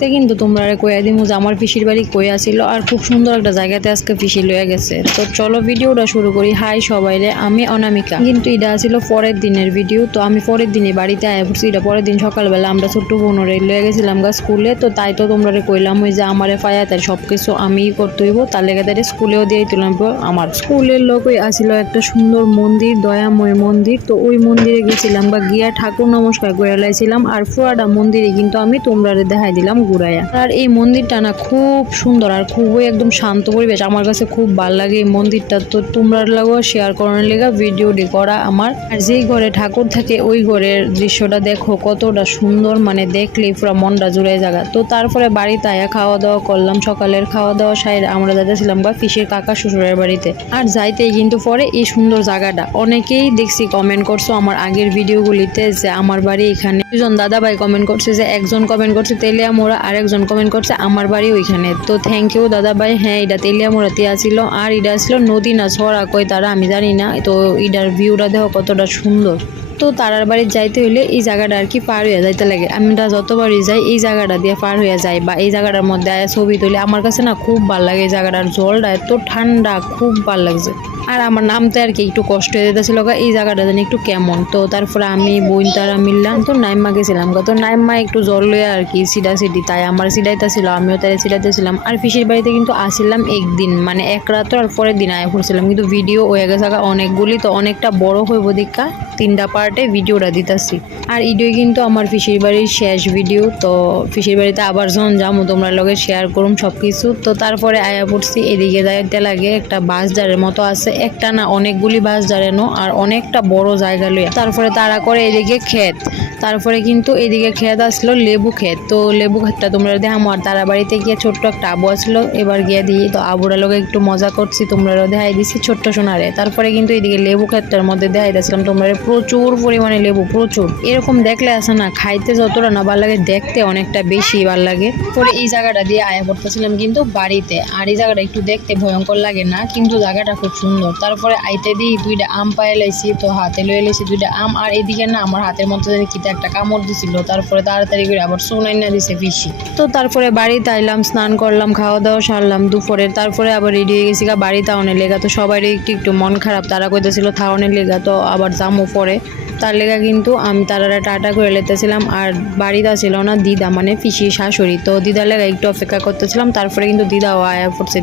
কিন্তু তোমরা কইয়া দিমু যে আমার পিসির বাড়ি কইয়া ছিল আর খুব সুন্দর একটা জায়গাতে আজকে পিসি লইয়া গেছে। তো চলো ভিডিওটা শুরু করি। হাই সবাইরে, আমি অনামিকা। কিন্তু এটা ছিল পরের দিনের ভিডিও। তো আমি পরের দিনে বাড়িতে আয়া পড়ছি। এটা পরের দিন সকালবেলা আমরা ছোট্ট বোনরে লইয়া গেছিলাম গা স্কুলে। তো তাই তো তোমরা কইলাম ওই যে আমারে ফায়া তার সবকিছু আমিই করতে হইব, তার লেগে তাদের স্কুলেও দিয়ে তুলাম। আমার স্কুলের লোকই আসিল একটা সুন্দর মন্দির, দয়াময় মন্দির। তো ওই মন্দিরে গেছিলাম বা গিয়া ঠাকুর নমস্কার করে লাইছিলাম। আর পুরাটা মন্দিরে কিন্তু আমি তোমরা দেখাই দিলাম ঘুরাইয়া। আর এই মন্দিরটা না খুব সুন্দর আর খুবই একদম শান্ত পরিবেশ। আমার কাছে খুব ভালো লাগে এই মন্দিরটা। তো তোমরা লাগো শেয়ার করার লেগে ভিডিওটি করা আমার। আর যেই ঘরে ঠাকুর থাকে ওই ঘরের দৃশ্যটা দেখো কতটা সুন্দর, মানে দেখলেই পুরো মনটা জুড়ে জায়গা। তো তারপরে বাড়িতে আয়া খাওয়া দাওয়া করলাম। সকালের খাওয়া দাওয়া সাইড আমরা যাইতেছিলাম বা পিসির কাকা শ্বশুরের বাড়িতে। আর যাইতেই কিন্তু পরে এই সুন্দর জায়গাটা অনেকেই দেখছি কমেন্ট করছো আমার আগের ভিডিওগুলিতে যে আমার বাড়ি এখানে। দুজন দাদা ভাই কমেন্ট করছে, যে একজন কমেন্ট করছে তেলিয়ামোড়া আর একজন কমেন্ট করছে আমার বাড়ি ওইখানে। তো থ্যাংক ইউ দাদা ভাই। হ্যাঁ, এটা তেলিয়ামোড়াতে আছিল আর এটা ছিল নদী না ছড়া কই তারা আমি জানি না। তো এটার ভিউটা দেখো কতটা সুন্দর। তো তারার বাড়ি যাইতে হইলে এই জায়গাটা আর কি পার হইয়া যাইতে লাগে। আমরা যতবারই যাই এই জায়গাটা দিয়ে পার হইয়া যাই বা এই জায়গাটার মধ্যে ছবি তুলি। আমার কাছে না খুব ভালো লাগে এই জায়গাটার জলটা এত ঠান্ডা, খুব ভালো লাগছে। আর আমার নামতে আর কি একটু কষ্ট হয়ে যেতেছিল এই জায়গাটা জানি একটু কেমন। তো তারপরে আমি বোন তারা মিললাম তো নাইম্মা গেছিলাম। তো নাইম্মা একটু জল লইয়া আর কি সিডি তাই আমার সিডাইতেছিল, আমিও তাই সিডাইতেছিলাম। আর পিসির বাড়িতে কিন্তু আসিলাম একদিন, মানে এক রাত আর পরের দিন আয়া পড়ছিলাম। কিন্তু ভিডিও হয়ে গেছে অনেকগুলি, তো অনেকটা বড় হইব দীক্ষা 3টা পার্টে ভিডিওটা দিতেছি। আর এটাই কিন্তু আমার পিসির বাড়ির শেষ ভিডিও। তো পিসির বাড়িতে আবার যখন যাবো তোমরা লগে শেয়ার করুম সবকিছু। তো তারপরে আয়া পড়ছি এদিকে যাইতে লাগে একটা বাসদারের মতো আছে, একটা না অনেকগুলি বাস দাঁড়ানো আর অনেকটা বড় জায়গা লইয়া। তারপরে তারা করে এদিকে ক্ষেত, তারপরে কিন্তু এদিকে ক্ষেত আসলো লেবু ক্ষেত। তো লেবু ক্ষেতটা তোমরা দেখামো। আর তারা বাড়িতে গিয়ে ছোট্ট একটা আবু আসলো, এবার গিয়ে দিই। তো আবুরা লোক একটু মজা করছি, তোমরা দেখাই দিছি ছোট্ট সোনারে। তারপরে কিন্তু এদিকে লেবু ক্ষেতটার মধ্যে দেখাই দিয়েছিলাম তোমরা প্রচুর পরিমাণে লেবু, প্রচুর। এরকম দেখলে আসে না খাইতে যতটা না ভালো লাগে দেখতে অনেকটা বেশি ভালো লাগে। পরে এই জায়গাটা দিয়ে আয়া পড়তেছিলাম কিন্তু বাড়িতে। আর এই জায়গাটা একটু দেখতে ভয়ঙ্কর লাগে না, কিন্তু জায়গাটা খুব সুন্দর। তারপরে আইতে দিই 2টা আম পায়ে লাইছি, তো হাতে লয়ে লাইছি 2টা আম। আর এদিকে না আমার হাতের মধ্যে কিটা একটা কামড় দিছিল। তারপরে তাড়াতাড়ি করে আবার সোনাই না দিছে পিসি। তো তারপরে বাড়িতে আইলাম, স্নান করলাম, খাওয়া দাওয়া সারলাম দুপুরের। তারপরে আবার রেডি হয়ে গেছি বাড়ি তাওনের লেগা। তো সবাই একটু একটু মন খারাপ, তারা কইতেছিল থাওনের লেগা, তো আবার জামু পরে তার লেগা কিন্তু আমি তারা টাটা করে লেতেছিলাম। আর বাড়িতে ছিল না দিদা, মানে পিসির শাশুড়ি। তো দিদার লেগা একটু অপেক্ষা করতেছিলাম। তারপরে কিন্তু দিদাও আয়া পড়ছে।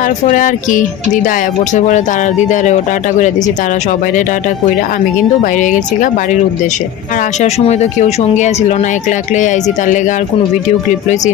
তারপরে আর কি দিদা আয়া পড়ছে, পরে তারা দিদারেও টাটা করে দিছি। তারা সবাইরে টাটা কইরা আমি কিন্তু বাইরে গেছি বাড়ির উদ্দেশ্যে। আর আসার সময় তো কেউ সঙ্গে আসিল না, একলা একলাই আইছি, তার লেগা আর কোনো ভিডিও ক্লিপ লইছি